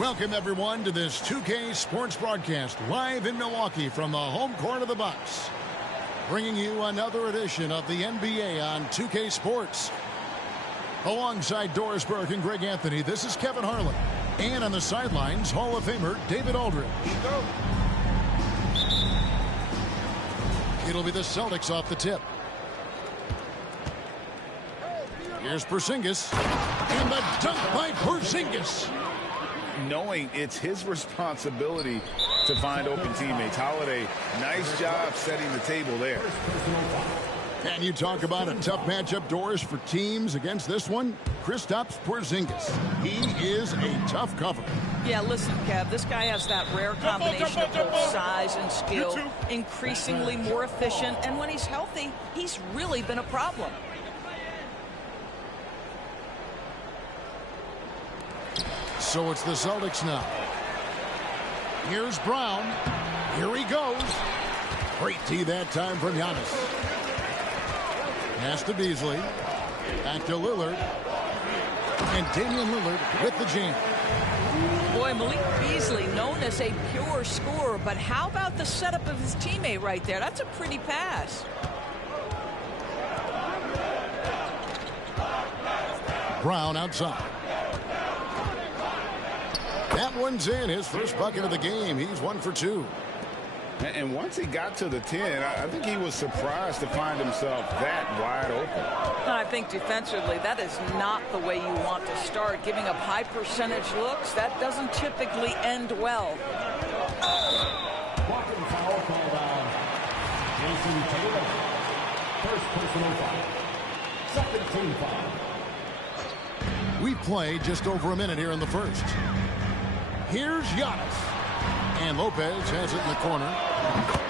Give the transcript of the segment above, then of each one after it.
Welcome, everyone, to this 2K Sports broadcast live in Milwaukee from the home court of the Bucks. Bringing you another edition of the NBA on 2K Sports. Alongside Doris Burke and Greg Anthony, this is Kevin Harlan. And on the sidelines, Hall of Famer David Aldridge. It'll be the Celtics off the tip. Here's Porzingis. And the dunk by Porzingis. Knowing it's his responsibility to find open teammates. Holiday, nice job setting the table there. And you talk about a tough matchup, Doris, for teams against this one. Kristaps Porzingis. He is a tough cover. Yeah, listen, Kev, this guy has that rare combination of both size and skill, increasingly more efficient, and when he's healthy, he's really been a problem. So it's the Celtics now. Here's Brown. Here he goes. Great tee that time from Giannis. Pass to Beasley. Back to Lillard. And Damian Lillard with the jam. Boy, Malik Beasley, known as a pure scorer, but how about the setup of his teammate right there? That's a pretty pass. Brown outside. That one's in, his first bucket of the game. He's 1 for 2. And once he got to the 10, I think he was surprised to find himself that wide open. I think defensively, that is not the way you want to start. Giving up high percentage looks, that doesn't typically end well. Walking foul called on Jason Tatum. First personal foul. Second team foul. We play just over a minute here in the first. Here's Giannis. And Lopez has it in the corner.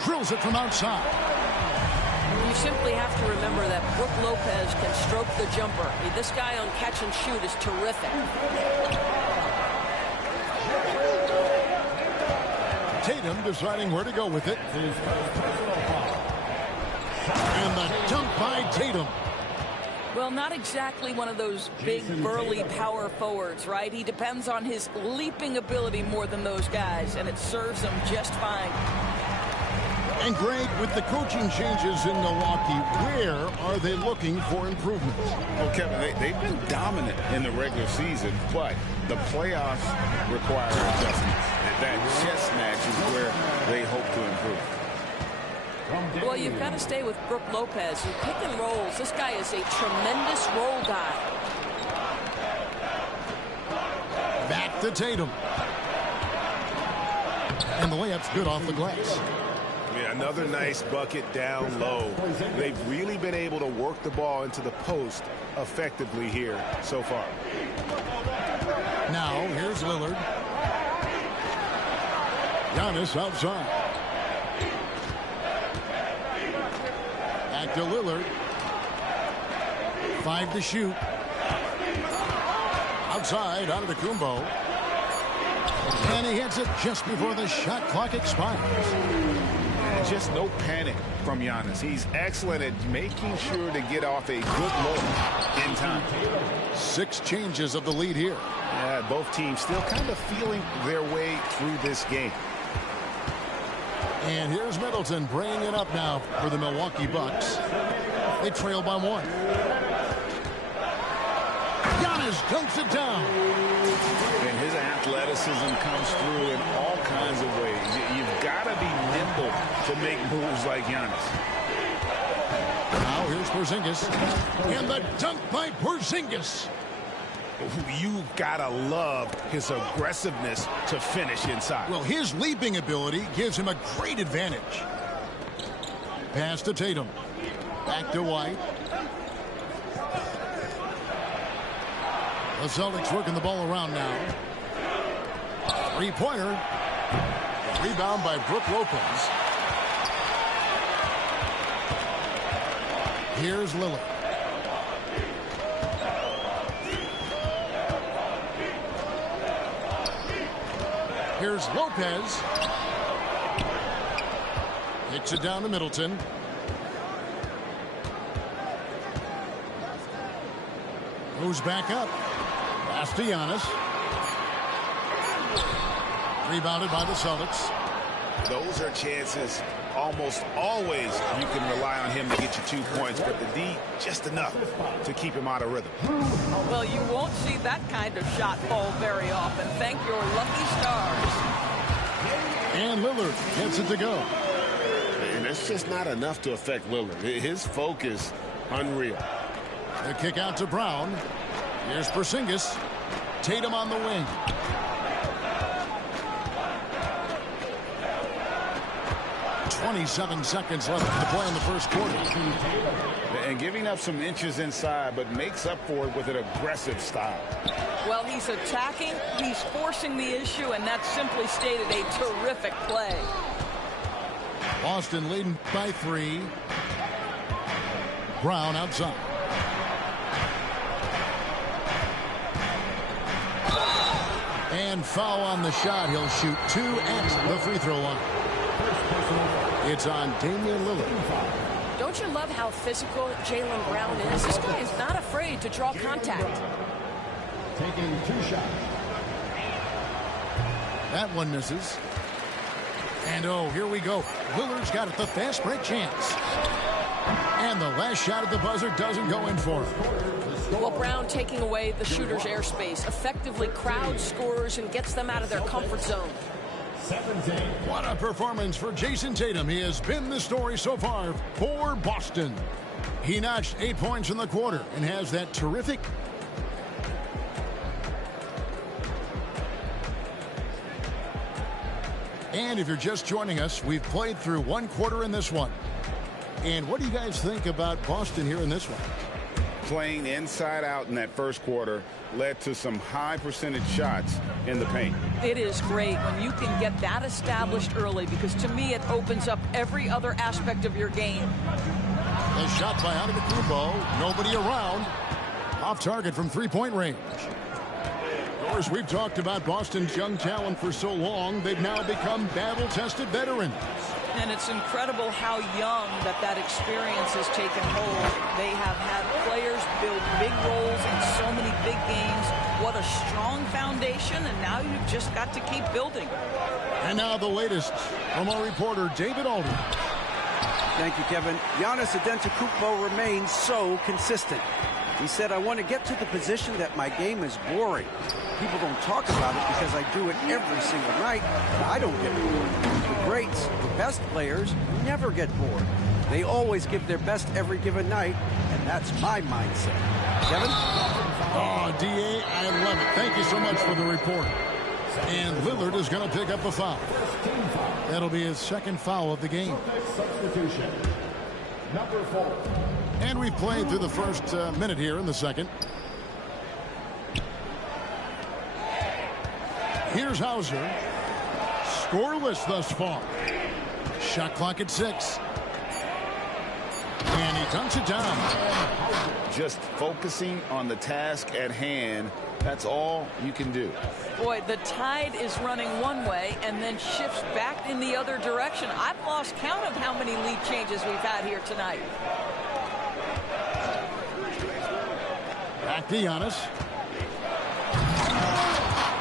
Drills it from outside. You simply have to remember that Brook Lopez can stroke the jumper. This guy on catch and shoot is terrific. Tatum deciding where to go with it. And the dunk by Tatum. Well, not exactly one of those big, burly power forwards, right? He depends on his leaping ability more than those guys, and it serves him just fine. And, Greg, with the coaching changes in Milwaukee, where are they looking for improvement? Well, Kevin, they've been dominant in the regular season, but the playoffs require adjustments. And that chess match is where they hope to improve. Well, you've got to stay with Brook Lopez. You pick and rolls. This guy is a tremendous roll guy. Back to Tatum. And the layup's good off the glass. Yeah, another nice bucket down low. They've really been able to work the ball into the post effectively here so far. Now, here's Lillard. Giannis outside. Back to Lillard. 5 to shoot. Outside, Antetokounmpo. And he hits it just before the shot clock expires. Just no panic from Giannis. He's excellent at making sure to get off a good look in time. 6 changes of the lead here. Yeah, both teams still kind of feeling their way through this game. And here's Middleton bringing it up now for the Milwaukee Bucks. They trail by 1. Giannis Giannis dunks it down. And his athleticism comes through in all kinds of ways. You've got to be nimble to make moves like Giannis. Now here's Porzingis. And the dunk by Porzingis. You've got to love his aggressiveness to finish inside. Well, his leaping ability gives him a great advantage. Pass to Tatum. Back to White. The Celtics working the ball around now. Three-pointer. Rebound by Brook Lopez. Here's Lillard. Here's Lopez. Kicks it down to Middleton. Goes back up. Pass to Giannis. Rebounded by the Celtics. Those are chances almost always you can rely on him to get you 2 points, but the D just enough to keep him out of rhythm. Well, you won't see that kind of shot fall very often. Thank your lucky stars. And Lillard gets it to go. And that's just not enough to affect Lillard. His focus, unreal. The kick out to Brown. Here's Porzingis. Tatum on the wing. .27 seconds left to play in the first quarter. And giving up some inches inside, but makes up for it with an aggressive style. Well, he's attacking, he's forcing the issue, and that's simply stated a terrific play. Boston leading by 3. Brown outside. And foul on the shot. He'll shoot 2 at the free throw line. It's on Damian Lillard. Don't you love how physical Jaylen Brown is? This guy is not afraid to draw contact. Taking 2 shots. That one misses. And oh, here we go. Lillard's got it, the fast break chance. And the last shot at the buzzer doesn't go in for him. Well, Brown taking away the shooter's airspace effectively crowds scorers and gets them out of their comfort zone. 17. What a performance for Jason Tatum. He has been the story so far for Boston. He notched 8 points in the quarter and has that terrific. And if you're just joining us, we've played through 1 quarter in this one. And what do you guys think about Boston here in this one? Playing inside out in that first quarter led to some high percentage shots in the paint. It is great when you can get that established early, because to me it opens up every other aspect of your game. A shot by Antetokounmpo. Nobody around. Off target from three-point range. Of course, we've talked about Boston's young talent for so long. They've now become battle-tested veterans. And it's incredible how young that experience has taken hold. They have had players build big roles in so many big games. What a strong foundation, and now you've just got to keep building. And now the latest from our reporter, David Aldridge. Thank you, Kevin. Giannis Antetokounmpo remains so consistent. He said, I want to get to the position that my game is boring. People don't talk about it because I do it every single night, but I don't get bored. The greats, the best players, never get bored. They always give their best every given night, and that's my mindset. Kevin? Oh, D.A., I love it. Thank you so much for the report. And Lillard is going to pick up a foul. That'll be his second foul of the game. Substitution. Number 4. And we've played through the first minute here in the second. Here's Hauser. Scoreless thus far. Shot clock at 6. And he dunks it down. Just focusing on the task at hand, that's all you can do. Boy, the tide is running one way and then shifts back in the other direction. I've lost count of how many lead changes we've had here tonight. Back to Giannis.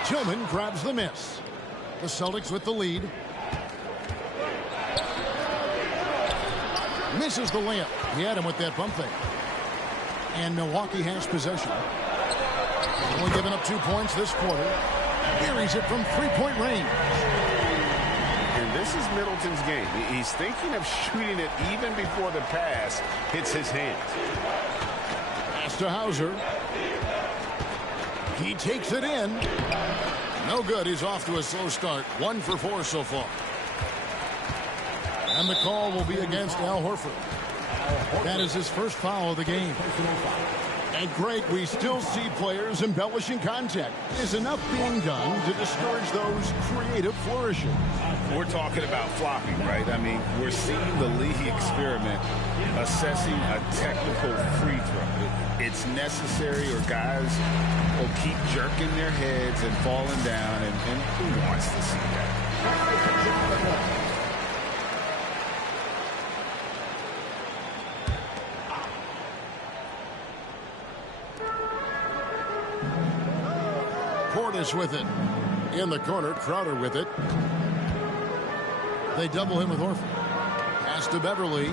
Tillman grabs the miss. The Celtics with the lead. Misses the layup. He had him with that bump fake. And Milwaukee has possession. with 2 points this quarter. Buries it from three-point range. And this is Middleton's game. He's thinking of shooting it even before the pass hits his hands. Pass to Hauser. He takes it in. No good. He's off to a slow start. 1 for 4 so far. And the call will be against Al Horford. That is his first foul of the game. And Greg, we still see players embellishing contact. Is enough being done to discourage those creative flourishes? We're talking about flopping, right? I mean, we're seeing the league experiment assessing a technical free throw. It's necessary, or guys will keep jerking their heads and falling down, and who wants to see that? Portis with it. In the corner, Crowder with it. They double him with Horford. Pass to Beverly.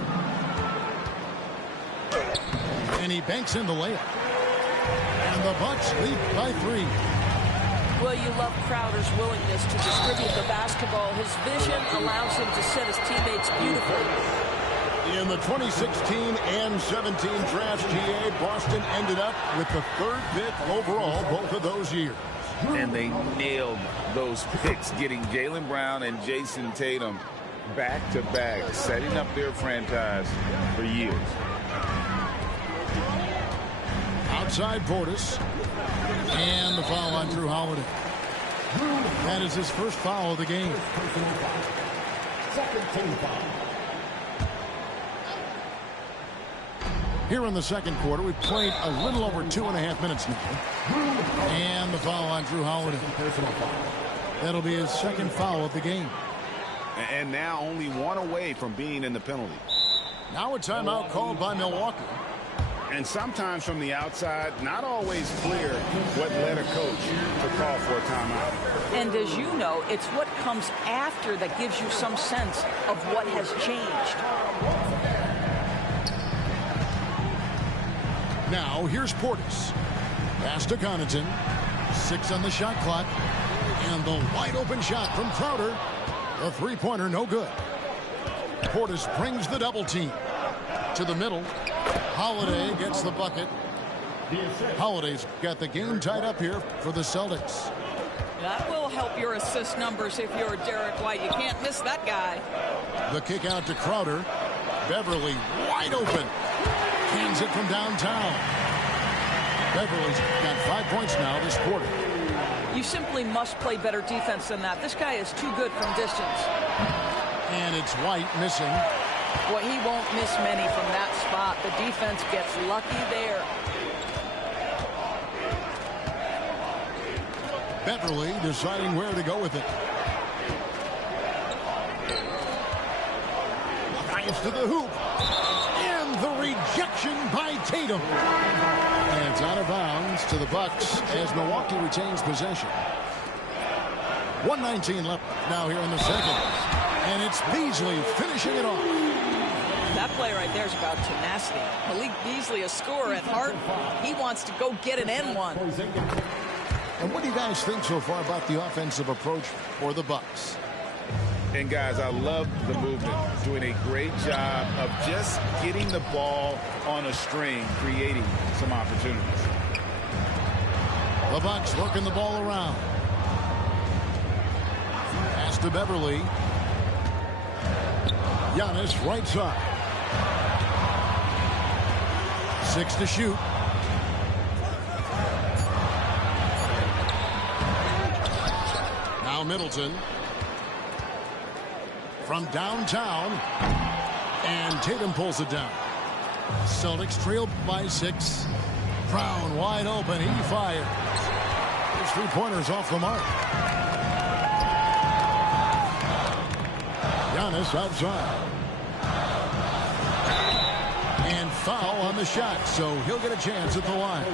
And he banks in the layup. And the Bucks lead by 3. Well, you love Crowder's willingness to distribute the basketball. His vision allows him to set his teammates beautifully. In the 2016 and 17 drafts, GA, Boston ended up with the 3rd pick overall both of those years. And they nailed those picks, getting Jaylen Brown and Jason Tatum back-to-back, setting up their franchise for years. Outside Portis. And the foul on Drew Holiday. That is his first foul of the game. Second team foul. Here in the second quarter, we've played a little over 2.5 minutes now. And the foul on Drew Holiday. That'll be his second foul of the game. And now only 1 away from being in the penalty. Now a timeout called by Milwaukee. And sometimes from the outside, not always clear what led a coach to call for a timeout. And as you know, it's what comes after that gives you some sense of what has changed. Now here's Portis. Pass to Connaughton. 6 on the shot clock. And the wide open shot from Crowder. The three-pointer no good. Portis brings the double team to the middle. Holiday gets the bucket. Holiday's got the game tied up here for the Celtics. That will help your assist numbers if you're Derek White. You can't miss that guy. The kick out to Crowder. Beverly wide open. Hands it from downtown. Beverly's got 5 points now this quarter. You simply must play better defense than that. This guy is too good from distance. And it's White missing. Well, he won't miss many from that spot. The defense gets lucky there. Beverly deciding where to go with it. Drives to the hoop. And the rejection by Tatum. And it's out of bounds to the Bucks as Milwaukee retains possession. 1:19 left now here in the second. And it's Beasley finishing it off. That play right there is about tenacity. Malik Beasley, a scorer at heart. He wants to go get an N1. And what do you guys think so far about the offensive approach for the Bucks? And guys, I love the movement. Doing a great job of just getting the ball on a string, creating some opportunities. The Bucks working the ball around. Pass to Beverly. Giannis right side. 6 to shoot. Now Middleton. From downtown. And Tatum pulls it down. Celtics trail by 6. Brown wide open. He fires. His three-pointers off the mark. Giannis outside. And foul on the shot, so he'll get a chance at the line.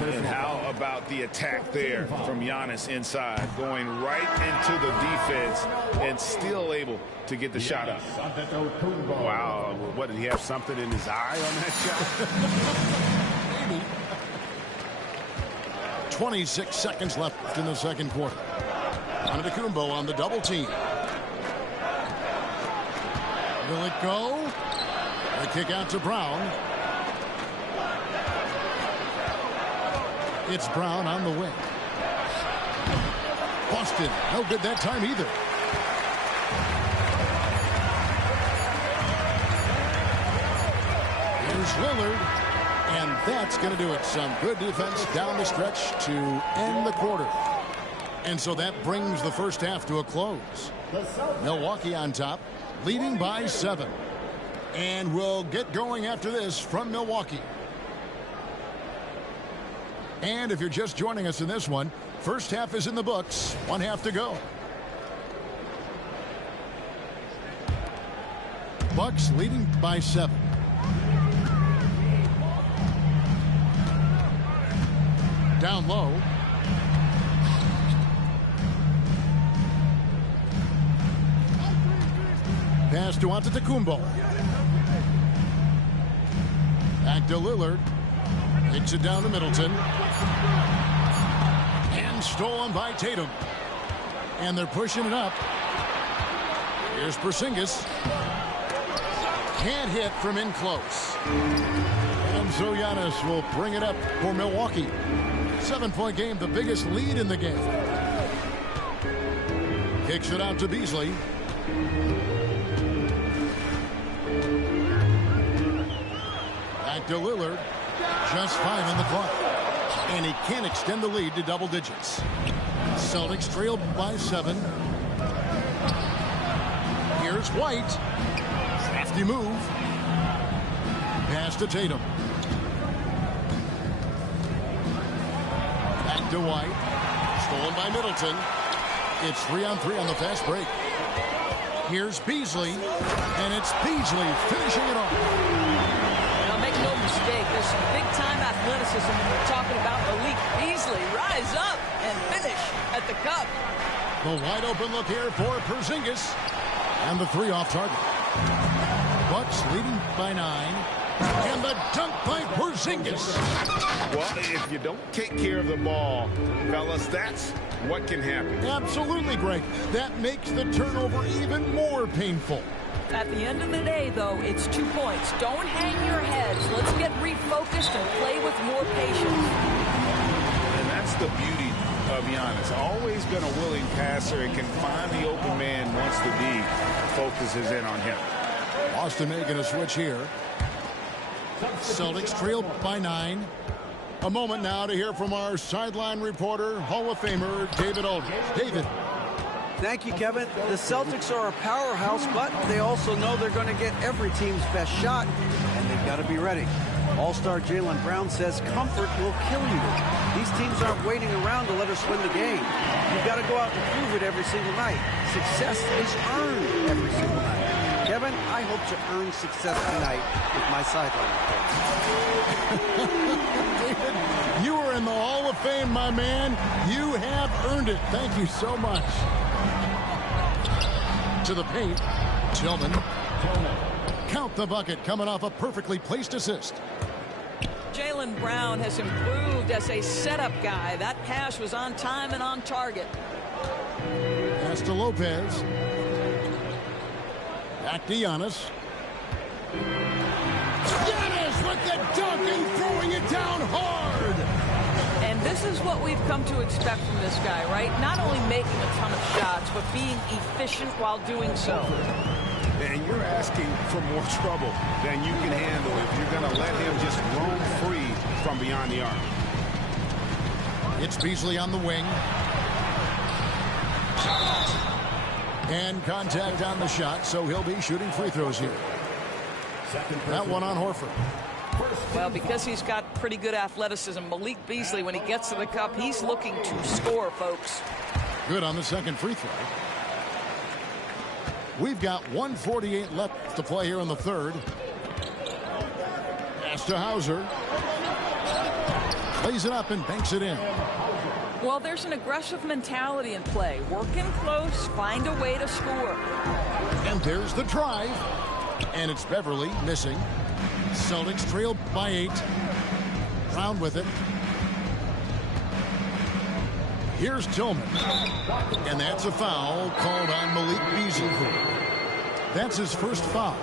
And how about the attack there from Giannis inside, going right into the defense and still able to get the shot up. Wow, what, did he have something in his eye on that shot? Maybe. 26 seconds left in the second quarter. Antetokounmpo on the double team. Will it go? The kick out to Brown. It's Brown on the wing. Boston, no good that time either. Here's Lillard, and that's going to do it. Some good defense down the stretch to end the quarter. And so that brings the first half to a close. Milwaukee on top, leading by 7. And we'll get going after this from Milwaukee. And if you're just joining us in this one, first half is in the books. 1 half to go. Bucks leading by 7. Down low. Pass to Antetokounmpo. Back to Lillard. Takes it down to Middleton. And stolen by Tatum. And they're pushing it up. Here's Porzingis. Can't hit from in close. And so Giannis will bring it up for Milwaukee. 7-point game, the biggest lead in the game. Kicks it out to Beasley. Back to Lillard. Just 5 on the clock. And he can't extend the lead to double digits. Celtics trailed by 7. Here's White. Crafty move. Pass to Tatum. Back to White. Stolen by Middleton. It's 3-on-3 on the fast break. Here's Beasley. And it's Beasley finishing it off. Now, make no mistake, there's some big-time athleticism when we're talking about Malik Beasley. Rise up and finish at the cup. The wide open look here for Porzingis. And the 3 off target. Bucks leading by 9. And the dunk by Porzingis. Well, if you don't take care of the ball, fellas, that's what can happen. Absolutely, Greg. That makes the turnover even more painful. At the end of the day, though, it's 2 points. Don't hang your heads. Let's get refocused and play with more patience. And that's the beauty of Giannis. Always been a willing passer and can find the open man once the D focuses in on him. Boston making a switch here. Celtics trailed by 9. A moment now to hear from our sideline reporter, Hall of Famer David Aldridge. David. Thank you, Kevin. The Celtics are a powerhouse, but they also know they're going to get every team's best shot, and they've got to be ready. All-star Jaylen Brown says comfort will kill you. These teams aren't waiting around to let us win the game. You've got to go out and prove it every single night. Success is earned every single night. Kevin, I hope to earn success tonight with my sideline report. David, you are in the Hall of Fame, my man. You have earned it. Thank you so much. To the paint. Tillman. Count the bucket coming off a perfectly placed assist. Jaylen Brown has improved as a setup guy. That pass was on time and on target. Pass to Lopez. Back to Giannis. Giannis with the dunk and throwing it down hard. And this is what we've come to expect from this guy, right? Not only making a ton of shots, but being efficient while doing so. And you're asking for more trouble than you can handle if you're going to let him just roam free from beyond the arc. It's Beasley on the wing. And contact on the shot, so he'll be shooting free throws here. That one on Horford. Well, because he's got pretty good athleticism, Malik Beasley, when he gets to the cup, he's looking to score, folks. Good on the second free throw. We've got 1:48 left to play here in the third. Pass to Hauser. Lays it up and banks it in. Well, there's an aggressive mentality in play. Working close, find a way to score. And there's the drive. And it's Beverly missing. Celtics trailed by 8. Brown with it. Here's Tillman. And that's a foul called on Malik Beasley. That's his first foul.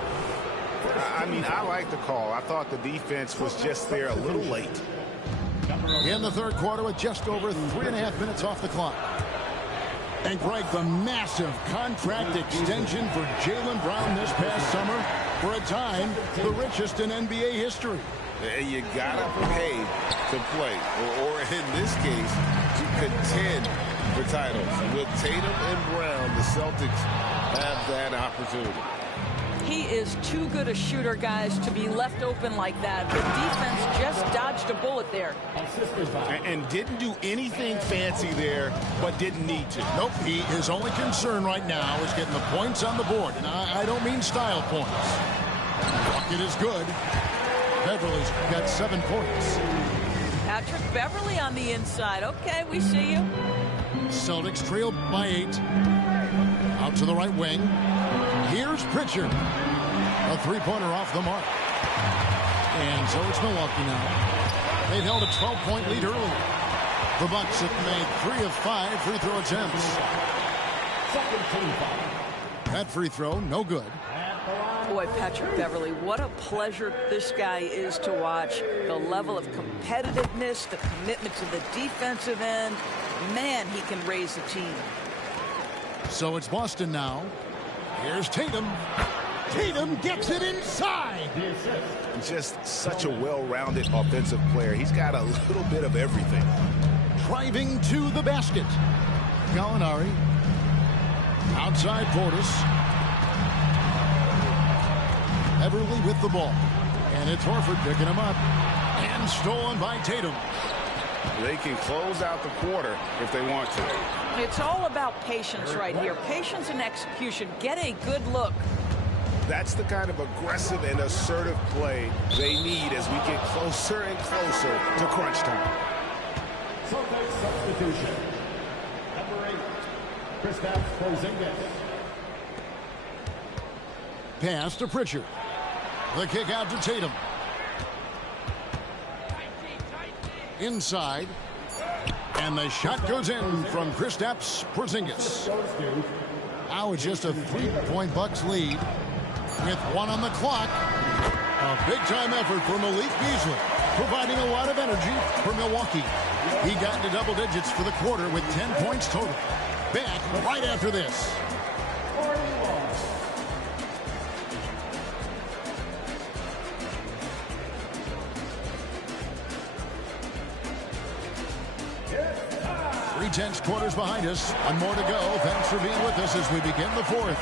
I mean, I like the call. I thought the defense was just there a little late. In the third quarter with just over 3.5 minutes off the clock. And Greg, the massive contract extension for Jaylen Brown this past summer, for a time, the richest in NBA history. You gotta pay to play, or in this case, to contend for titles. With Tatum and Brown, the Celtics have that opportunity. He is too good a shooter, guys, to be left open like that. The defense just dodged a bullet there. And didn't do anything fancy there, but didn't need to. Nope, his only concern right now is getting the points on the board. And I don't mean style points. It is good. Beverly's got 7 points. Patrick Beverly on the inside. Okay, we see you. Celtics trailed by 8. Out to the right wing. Here's Pritchard. A three-pointer off the mark. And so it's Milwaukee now. They've held a 12-point lead earlier. The Bucks have made 3 of 5 free throw attempts. That free throw, no good. Boy, Patrick Beverly, what a pleasure this guy is to watch. The level of competitiveness, the commitment to the defensive end. Man, he can raise the team. So it's Boston now. Here's Tatum. Tatum gets it inside. Just such a well-rounded offensive player. He's got a little bit of everything. Driving to the basket. Gallinari. Outside Portis. Everly with the ball. And it's Horford picking him up. And stolen by Tatum. They can close out the quarter if they want to. It's all about patience right here. Patience and execution. Get a good look. That's the kind of aggressive and assertive play they need as we get closer and closer to crunch time. Celtics substitution. Number 8, Kristaps Porzingis. Pass to Pritchard. The kick out to Tatum. Inside. And the shot goes in from Kristaps Porzingis. Now it's just a 3-point Bucks lead with 1 on the clock. A big-time effort for Malik Beasley, providing a lot of energy for Milwaukee. He got into double digits for the quarter with 10 points total. Back right after this. Tense quarters behind us, and more to go. Thanks for being with us as we begin the fourth.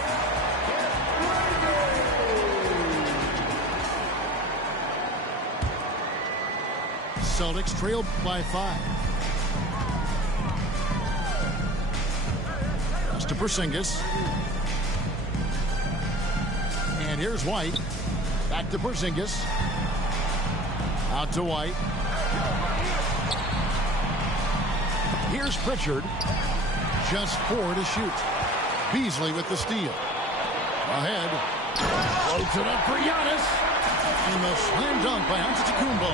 Celtics trailed by 5. Pass to Porzingis. And here's White. Back to Porzingis. Out to White. Here's Pritchard. Just 4 to shoot. Beasley with the steal. Ahead. Floats it up for Giannis. And the slam dunk by Antetokounmpo.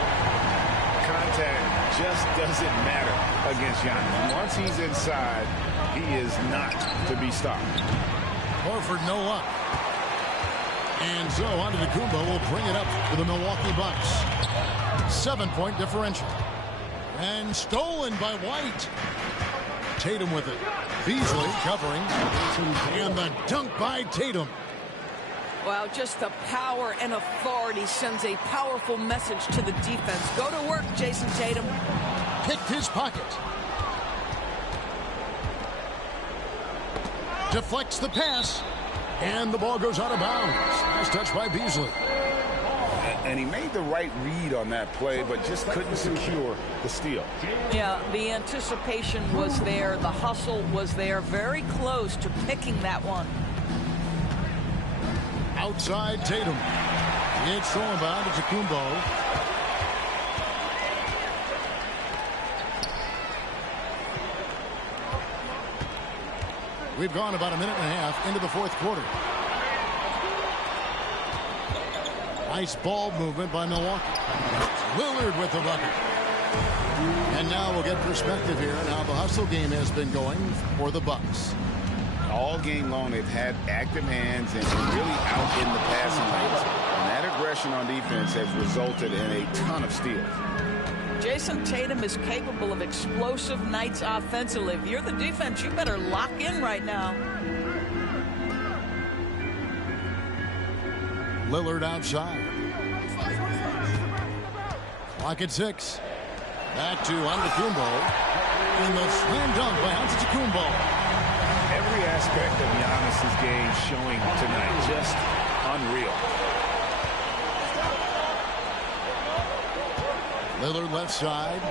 Contact just doesn't matter against Giannis. Once he's inside, he is not to be stopped. Horford no up. And so Antetokounmpo will bring it up for the Milwaukee Bucks. 7-point differential. And stolen by White. Tatum with it. Beasley covering. And the dunk by Tatum. Wow, just the power and authority sends a powerful message to the defense. Go to work, Jason Tatum. Picked his pocket. Deflects the pass. And the ball goes out of bounds. Nice touch by Beasley. And he made the right read on that play, but just couldn't secure the steal. Yeah, the anticipation was there. The hustle was there. Very close to picking that one. Outside Tatum. It's thrown by Antetokounmpo. We've gone about a minute and a half into the fourth quarter. Nice ball movement by Milwaukee. Lillard with the bucket. And now we'll get perspective here on how the hustle game has been going for the Bucks. All game long, they've had active hands and really out in the passing lanes. And that aggression on defense has resulted in a ton of steals. Jason Tatum is capable of explosive nights offensively. If you're the defense, you better lock in right now. Lillard outside. Clock at 6. Back to Antetokounmpo. In the slam dunk by Antetokounmpo. Every aspect of Giannis's game showing tonight, just unreal. Lillard left side.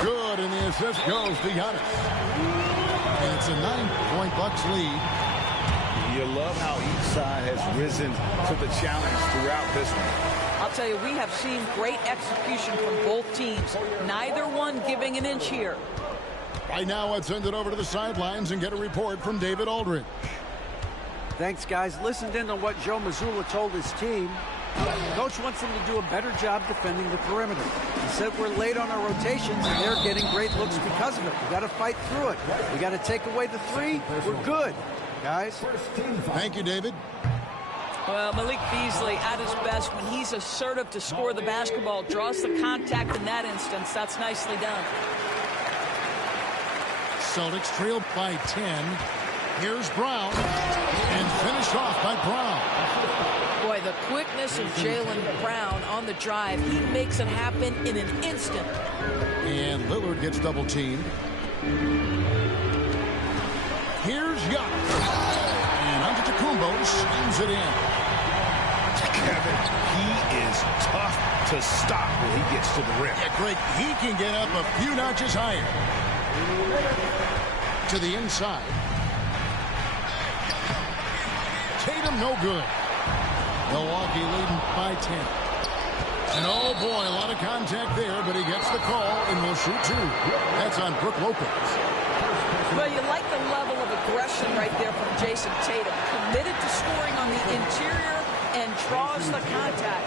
Good, and the assist goes to Giannis. And it's a 9-point Bucks lead. You love how each side has risen to the challenge throughout this one. I'll tell you, we have seen great execution from both teams. Neither one giving an inch here. Right now, let's send it over to the sidelines and get a report from David Aldridge. Thanks, guys. Listened in on what Joe Mazzulla told his team. Coach wants them to do a better job defending the perimeter. He said we're late on our rotations, and they're getting great looks because of it. We got to fight through it. We got to take away the three. We're good, guys. Thank you, David. Well, Malik Beasley at his best when he's assertive to score the basketball, draws the contact in that instance. That's nicely done. Celtics trailed by 10. Here's Brown, and finished off by Brown. Boy, the quickness of Jaylen Brown on the drive, he makes it happen in an instant. And Lillard gets double teamed. Here's Giannis. And Antetokounmpo slams it in. Kevin, he is tough to stop when he gets to the rim. Yeah, Greg, he can get up a few notches higher. To the inside. Tatum no good. Milwaukee leading by 10. And oh boy, a lot of contact there, but he gets the call and will shoot 2. That's on Brook Lopez. Well, you like the level of aggression right there from Jason Tatum. Committed to scoring on the interior and draws the contact.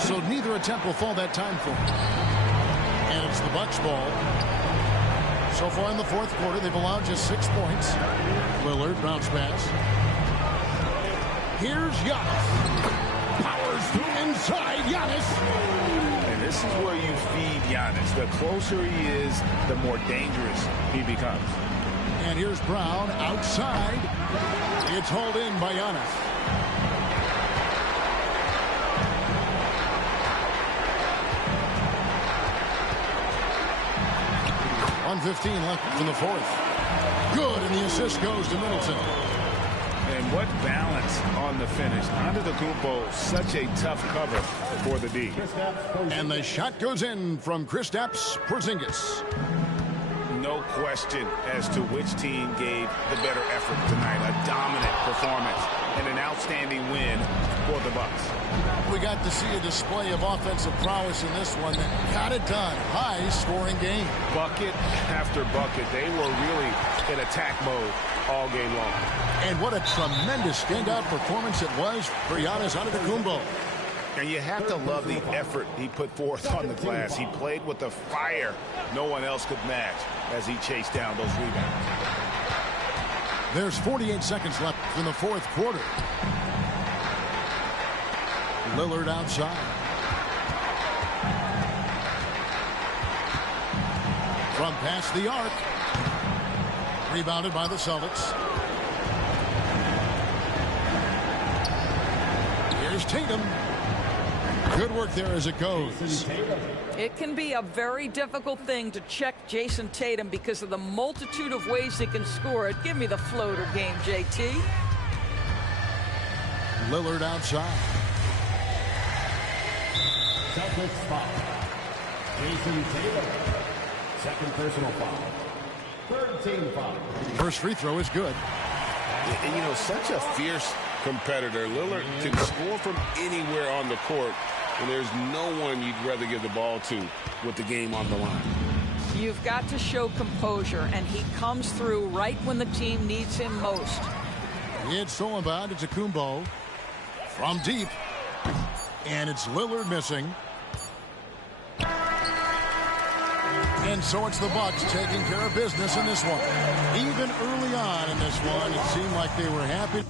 So neither attempt will fall that time for him. And it's the Bucks ball. So far in the fourth quarter, they've allowed just 6 points. Lillard bounce pass. Here's Giannis. Powers through inside. Giannis. And this is where you feed Giannis. The closer he is, the more dangerous he becomes. And here's Brown outside. It's hauled in by Giannis. .115 left in the fourth. Good, and the assist goes to Middleton. And what balance on the finish. Antetokounmpo, such a tough cover for the D. And the shot goes in from Kristaps Porzingis. No question as to which team gave the better effort tonight. A dominant performance and an outstanding win for the Bucks. We got to see a display of offensive prowess in this one that got it done. High-scoring game. Bucket after bucket. They were really in attack mode all game long. And what a tremendous standout performance it was for Giannis Antetokounmpo. And you have to love the effort he put forth on the glass. He played with a fire no one else could match as he chased down those rebounds. There's 48 seconds left in the fourth quarter. Lillard outside. From past the arc. Rebounded by the Celtics. Here's Tatum. Good work there as it goes. It can be a very difficult thing to check Jason Tatum because of the multitude of ways he can score it. Give me the floater game, JT. Lillard outside. Celtics foul. Jason Tatum. Second personal foul. Third team foul. First free throw is good. And, you know, such a fierce competitor. Lillard can score from anywhere on the court, and there's no one you'd rather give the ball to with the game on the line. You've got to show composure, and he comes through right when the team needs him most. It's all about Antetokounmpo from deep. And it's Lillard missing. And so it's the Bucks taking care of business in this one. Even early on in this one, it seemed like they were happy.